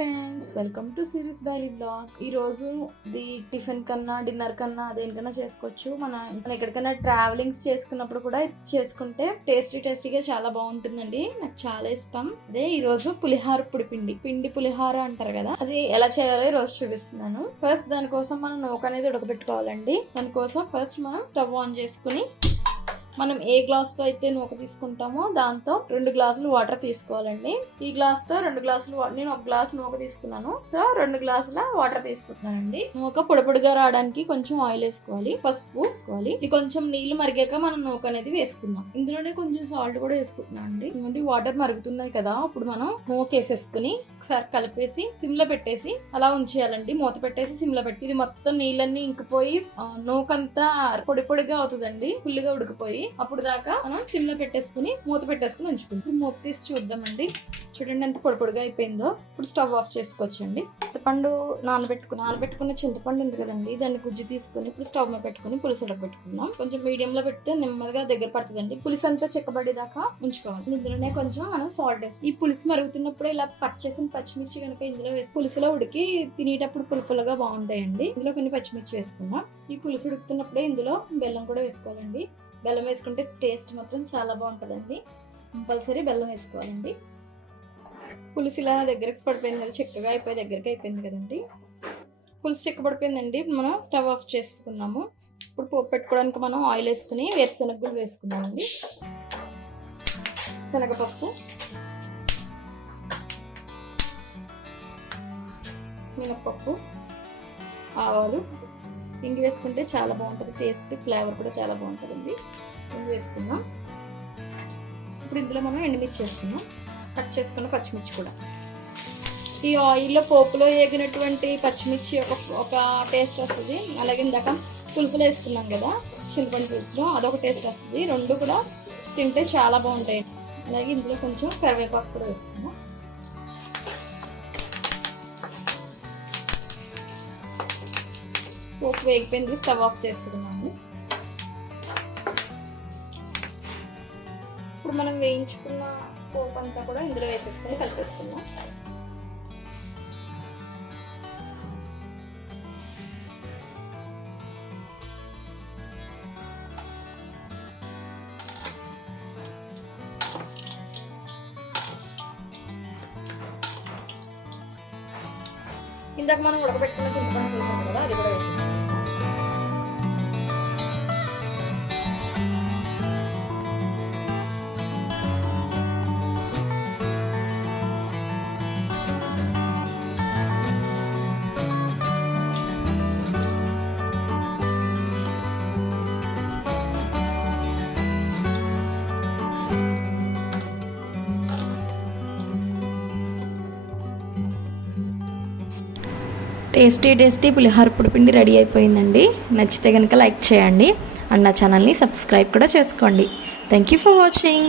Friends welcome to series daily blog ఈ రోజు the tiffin కన్నా డిన్నర్ కన్నా దేనికన్నా చేసుకోవచ్చు. మన మన ఎక్కడికైనా ట్రావెలింగ్స్ చేసుకున్నప్పుడు కూడా చేసుకుంటే టేస్టీ టేస్టీగా చాలా బాగుంటుందండి. నాకు చాలా ఇష్టం. అదే ఈ రోజు పులిహార పొడి పిండి. పిండి పులిహార అంటారు కదా అది ఎలా చేయాలో ఈ రోజు చూపిస్తున్నాను. ఫస్ట్ దానికోసం మనం నూక అనేది ఉడకబెట్టుకోవాలండి. దానికోసం ఫస్ట్ మనం స్టవ్ ఆన్ చేసుకుని మనం ఏ గ్లాస్తో అయితే నూక తీసుకుంటామో దాంతో రెండు గ్లాసులు వాటర్ తీసుకోవాలండి. ఈ గ్లాస్తో రెండు గ్లాసులు నేను ఒక గ్లాస్ నూక తీసుకున్నాను. సో రెండు గ్లాసుల వాటర్ తీసుకుంటున్నానండి. నూక పొడిపొడిగా రావడానికి కొంచెం ఆయిల్ వేసుకోవాలి పసుపు వేసుకోవాలి. ఇది కొంచెం నీళ్ళు మరిగాక మనం నూక అనేది వేసుకుందాం. ఇందులోనే కొంచెం సాల్ట్ కూడా వేసుకుంటున్నాం అండి ఎందుకంటే వాటర్ మరుగుతున్నాయి కదా అప్పుడు మనం నూక వేసేసుకుని ఒకసారి కలిపేసి సిమ్లో పెట్టేసి అలా ఉంచేయాలండి. మూత పెట్టేసి సిమ్లో పెట్టి ఇది మొత్తం నీళ్ళన్నీ ఇంకిపోయి నూకంతా పొడి పొడిగా అవుతుందండి. ఫుల్గా ఉడికిపోయి అప్పుడు దాకా మనం సిమ్లో పెట్టేసుకుని మూత పెట్టేసుకుని ఉంచుకుంటాం. మూత తీసి చూద్దామండి. చూడండి ఎంత పొడి పొడిగా అయిపోయిందో. ఇప్పుడు స్టవ్ ఆఫ్ చేసుకోవచ్చండి. చింతపండు నానబెట్టుకుని నానబెట్టుకున్న చింతపండు ఉంది కదండి. దాన్ని గుజ్జు తీసుకుని ఇప్పుడు స్టవ్ మీద పెట్టుకుని పులుసు పెట్టుకుందాం. కొంచెం మీడియం లో పెడితే నెమ్మదిగా దగ్గర పడుతుందండి. పులుసు అంతా చెక్కబడేదాకా ఉంచుకోవాలి. ఇందులోనే కొంచెం మనం సాల్ట్ వేసి ఈ పులుసు మరుగుతున్నప్పుడు ఇలా కట్ చేసిన పచ్చిమిర్చి కనుక ఇందులో వేసి పులుసులో ఉడికి తినేటప్పుడు పులుపులుగా బాగుంటాయండి. ఇందులో కొన్ని పచ్చిమిర్చి వేసుకున్నాం ఈ పులుసు ఉడుకుతున్నప్పుడే ఇందులో బెల్లం కూడా వేసుకోవాలండి. బెల్లం వేసుకుంటే టేస్ట్ మాత్రం చాలా బాగుంటుందండి. కంపల్సరీ బెల్లం వేసుకోవాలండి. పులుసు ఇలా దగ్గరకు పడిపోయింది కదా చిక్కగా అయిపోయి దగ్గరికి అయిపోయింది కదండి. పులుసు చిక్క పడిపోయిందండి మనం స్టవ్ ఆఫ్ చేసుకున్నాము. ఇప్పుడు పోపు పెట్టుకోవడానికి మనం ఆయిల్ వేసుకుని వేరుశనగలు వేసుకున్నామండి శనగపప్పు. మినప్పప్పు. ఆవాలు. ఇంగి వేసుకుంటే చాలా బాగుంటుంది. టేస్ట్ ఫ్లేవర్ కూడా చాలా బాగుంటుందండి. ఇంగి వేసుకుందాం. ఇప్పుడు ఇందులో మనం ఎండుమిర్చి వేసుకుందాం. కట్ చేసుకున్న పచ్చిమిర్చి కూడా. ఈ ఆయిల్లో పోపులో వేగినటువంటి పచ్చిమిర్చి ఒక ఒక టేస్ట్ వస్తుంది. అలాగే ఇందాక పులుపులో వేసుకున్నాం కదా చింతపండు పులుసులో అదొక టేస్ట్ వస్తుంది. రెండు కూడా తింటే చాలా బాగుంటాయి. అలాగే ఇందులో కొంచెం కరివేపాకు కూడా వేసుకుందాం. పోపు వేగిపోయింది స్టవ్ ఆఫ్ చేస్తున్నాము ఇప్పుడు మనం వేయించుకున్న పోపు అంతా కూడా ఇందులో వేసేసుకొని కలిపేసుకున్నాం ఇందాక మనం ఉడకబెట్టుకున్న చింతపండు వేసాం కదా అది కూడా వేసేసాం టేస్టీ టేస్టీ పులిహోర పిండి రెడీ అయిపోయిందండి. నచ్చితే కనుక లైక్ చేయండి. అండ్ నా ఛానల్ని సబ్స్క్రైబ్ కూడా చేసుకోండి. Thank you for watching